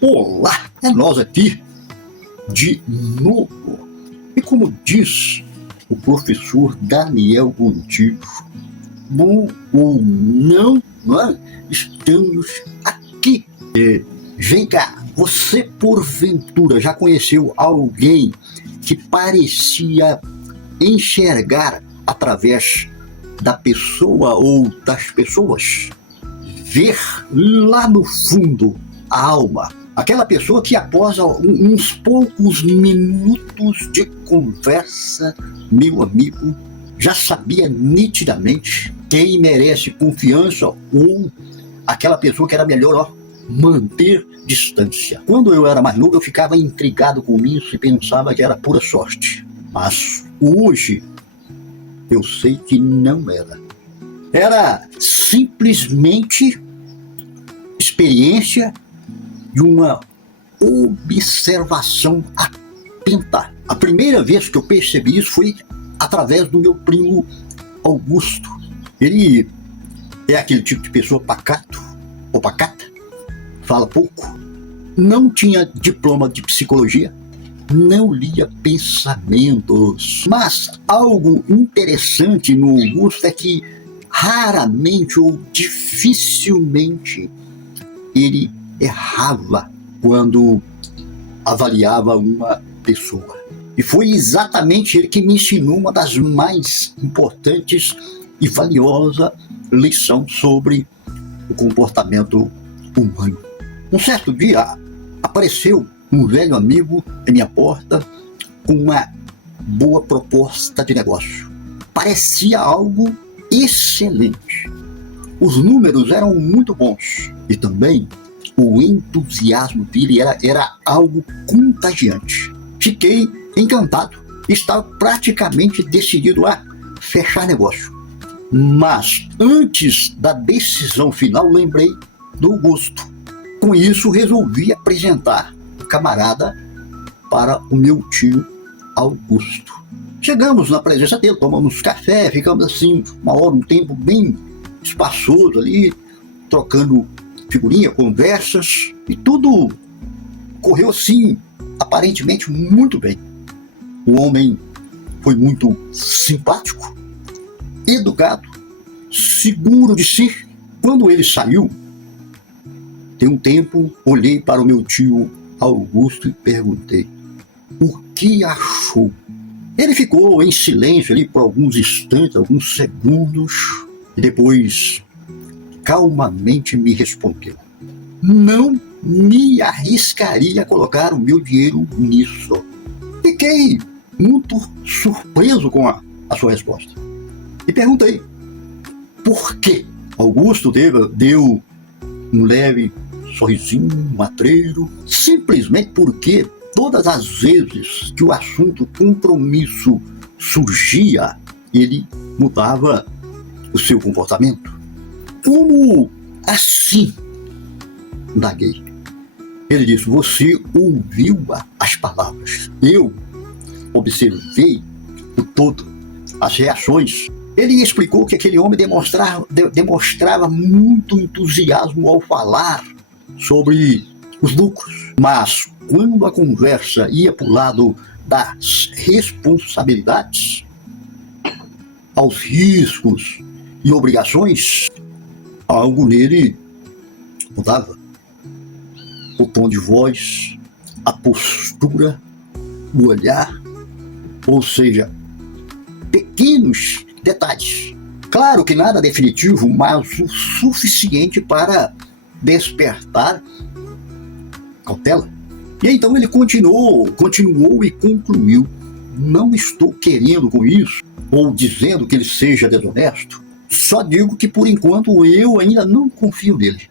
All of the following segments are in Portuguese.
Olá, é nós aqui de novo. E como diz o professor Daniel Gontijo, bom ou não, estamos aqui. Vem cá, você porventura já conheceu alguém que parecia enxergar através da pessoa ou das pessoas? Ver lá no fundo a alma. Aquela pessoa que após uns poucos minutos de conversa, meu amigo, já sabia nitidamente quem merece confiança ou aquela pessoa que era melhor manter distância. Quando eu era mais novo, eu ficava intrigado com isso e pensava que era pura sorte. Mas hoje eu sei que não era. Era simplesmente experiência de uma observação atenta. A primeira vez que eu percebi isso foi através do meu primo Augusto. Ele é aquele tipo de pessoa pacato, ou pacata, fala pouco, não tinha diploma de psicologia, não lia pensamentos. Mas algo interessante no Augusto é que raramente ou dificilmente ele errava quando avaliava uma pessoa. E foi exatamente ele que me ensinou uma das mais importantes e valiosa lições sobre o comportamento humano. Um certo dia apareceu um velho amigo em minha porta com uma boa proposta de negócio. Parecia algo excelente. Os números eram muito bons e também o entusiasmo dele era algo contagiante. Fiquei encantado. Estava praticamente decidido a fechar negócio. Mas antes da decisão final, lembrei do Augusto. Com isso, resolvi apresentar o camarada para o meu tio Augusto. Chegamos na presença dele, tomamos café, ficamos assim uma hora, um tempo bem espaçoso ali, trocando figurinha, conversas, e tudo correu assim, aparentemente muito bem. O homem foi muito simpático, educado, seguro de si. Quando ele saiu, tem um tempo, olhei para o meu tio Augusto e perguntei: o que achou? Ele ficou em silêncio ali por alguns instantes, alguns segundos, e depois calmamente me respondeu: não me arriscaria a colocar o meu dinheiro nisso. Fiquei muito surpreso com a sua resposta. E perguntei: por quê? Augusto deu um leve sorrisinho, matreiro, simplesmente porque todas as vezes que o assunto compromisso surgia, ele mudava o seu comportamento. Como assim? Indaguei. Ele disse: você ouviu as palavras. Eu observei o todo, as reações. Ele explicou que aquele homem demonstrava muito entusiasmo ao falar sobre os lucros. Mas quando a conversa ia para o lado das responsabilidades, aos riscos e obrigações, algo nele mudava. O tom de voz, a postura, o olhar, ou seja, pequenos detalhes. Claro que nada definitivo, mas o suficiente para despertar cautela. E então ele continuou e concluiu: não estou querendo com isso, ou dizendo que ele seja desonesto, só digo que por enquanto eu ainda não confio nele.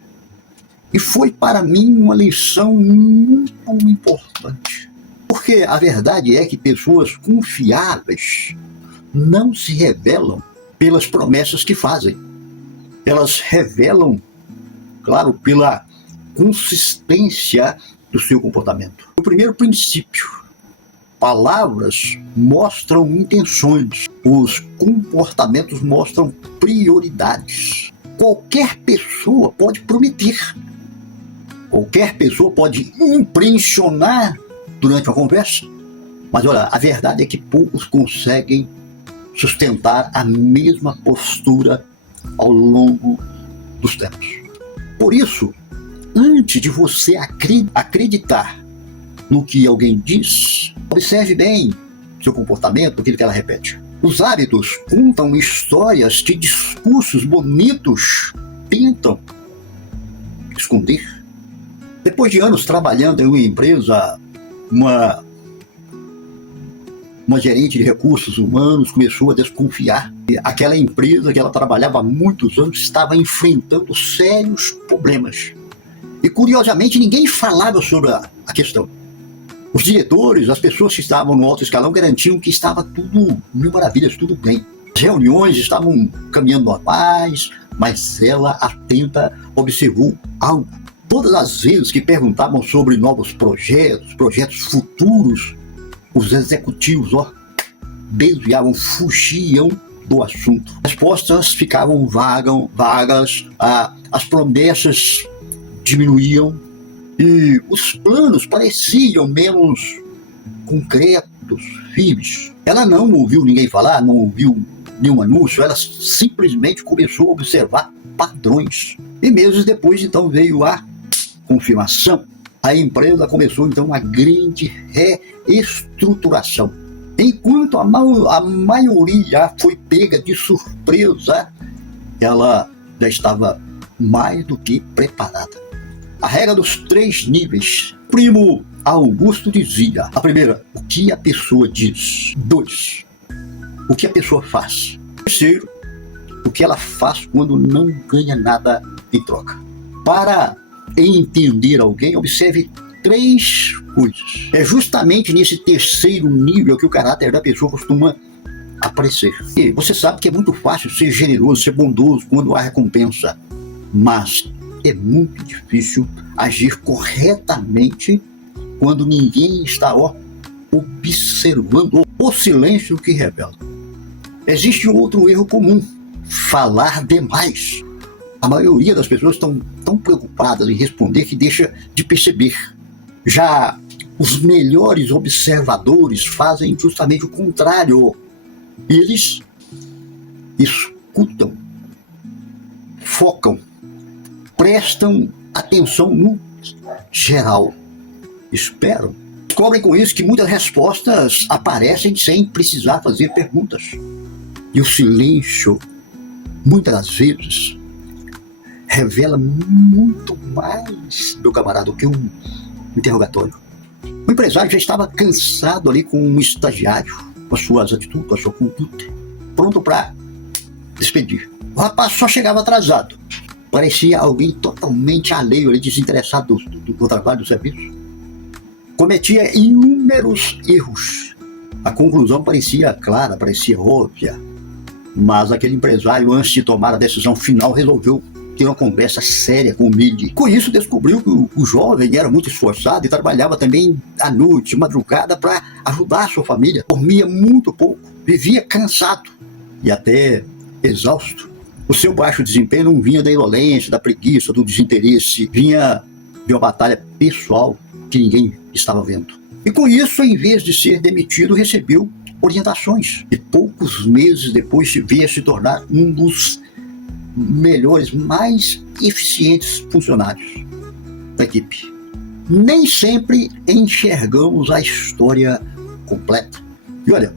E foi para mim uma lição muito importante. Porque a verdade é que pessoas confiáveis não se revelam pelas promessas que fazem. Elas revelam, claro, pela consistência do seu comportamento. O primeiro princípio: palavras mostram intenções, os comportamentos mostram prioridades. Qualquer pessoa pode prometer, Qualquer pessoa pode impressionar durante uma conversa, mas olha, a verdade é que poucos conseguem sustentar a mesma postura ao longo dos tempos. Por isso, antes de você acreditar no que alguém diz, observe bem seu comportamento, aquilo que ela repete. Os hábitos contam histórias de discursos bonitos, tentam esconder. Depois de anos trabalhando em uma empresa, uma gerente de recursos humanos começou a desconfiar que aquela empresa que ela trabalhava há muitos anos estava enfrentando sérios problemas. E curiosamente ninguém falava sobre a questão. Os diretores, as pessoas que estavam no alto escalão garantiam que estava tudo mil maravilhas, tudo bem. As reuniões estavam caminhando normais, mas ela, atenta, observou algo. Todas as vezes que perguntavam sobre novos projetos futuros, os executivos desviavam, fugiam do assunto. As respostas ficavam vagas, as promessas diminuíam e os planos pareciam menos concretos, firmes. Ela não ouviu ninguém falar, não ouviu nenhum anúncio, ela simplesmente começou a observar padrões. E meses depois, então, veio a confirmação. A empresa começou, então, uma grande reestruturação. Enquanto a maioria foi pega de surpresa, ela já estava mais do que preparada. A regra dos 3 níveis. Primo Augusto dizia: a primeira, o que a pessoa diz. 2, o que a pessoa faz. 3, o que ela faz quando não ganha nada em troca. Para entender alguém, observe 3 coisas. É justamente nesse 3º nível que o caráter da pessoa costuma aparecer. E você sabe que é muito fácil ser generoso, ser bondoso quando há recompensa, mas é muito difícil agir corretamente quando ninguém está observando. O silêncio que revela. Existe outro erro comum: falar demais. A maioria das pessoas estão tão preocupadas em responder que deixa de perceber. Já os melhores observadores fazem justamente o contrário. Eles escutam, focam, prestam atenção no geral, esperam. Descobrem com isso que muitas respostas aparecem sem precisar fazer perguntas. E o silêncio, muitas das vezes, revela muito mais, meu camarada, do que um interrogatório. O empresário já estava cansado ali com um estagiário, com as suas atitudes, com a sua conduta, pronto para despedir. O rapaz só chegava atrasado. Parecia alguém totalmente alheio, ali, desinteressado do trabalho, do serviço. Cometia inúmeros erros. A conclusão parecia clara, parecia óbvia. Mas aquele empresário, antes de tomar a decisão final, resolveu ter uma conversa séria com o Mili. Com isso, descobriu que o jovem era muito esforçado e trabalhava também à noite, madrugada, para ajudar a sua família. Dormia muito pouco, vivia cansado e até exausto. O seu baixo desempenho não vinha da indolência, da preguiça, do desinteresse, vinha de uma batalha pessoal que ninguém estava vendo. E com isso, em vez de ser demitido, recebeu orientações. E poucos meses depois veio a se tornar um dos melhores, mais eficientes funcionários da equipe. Nem sempre enxergamos a história completa. E olha,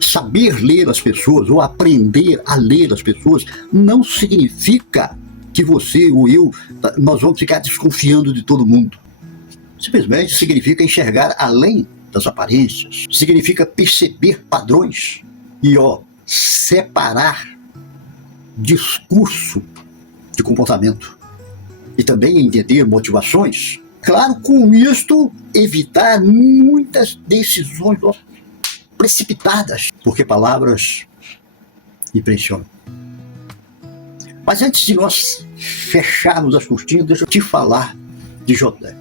saber ler as pessoas ou aprender a ler as pessoas não significa que você ou eu, nós vamos ficar desconfiando de todo mundo. Simplesmente significa enxergar além das aparências, significa perceber padrões e separar discurso de comportamento e também entender motivações. Claro, com isto, evitar muitas decisões precipitadas, porque palavras impressionam. Mas antes de nós fecharmos as cortinas, deixa eu te falar de José.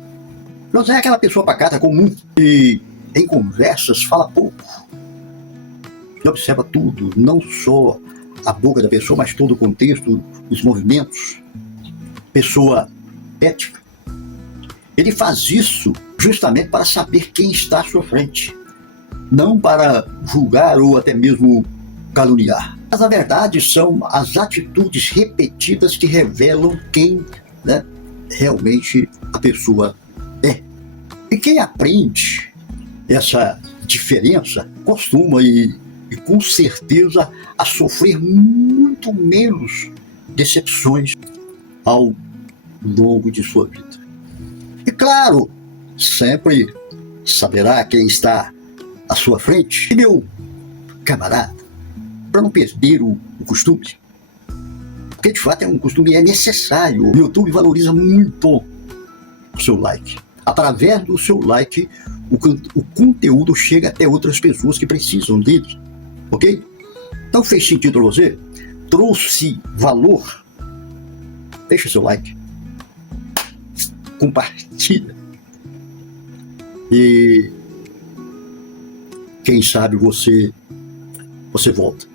José é aquela pessoa pacata, comum, que em conversas fala pouco. Ele observa tudo, não só a boca da pessoa, mas todo o contexto, os movimentos. Pessoa ética, Ele faz isso justamente para saber quem está à sua frente, não para julgar ou até mesmo caluniar. Mas, na verdade, são as atitudes repetidas que revelam quem, né, realmente a pessoa é. E quem aprende essa diferença costuma e com certeza a sofrer muito menos decepções ao longo de sua vida. E claro, sempre saberá quem está à sua frente. E meu camarada, para não perder o costume, porque de fato é um costume, é necessário. O YouTube valoriza muito o seu like. Através do seu like, o conteúdo chega até outras pessoas que precisam dele, ok? Então fez sentido para você? Trouxe valor? Deixa seu like, compartilha e quem sabe você volta.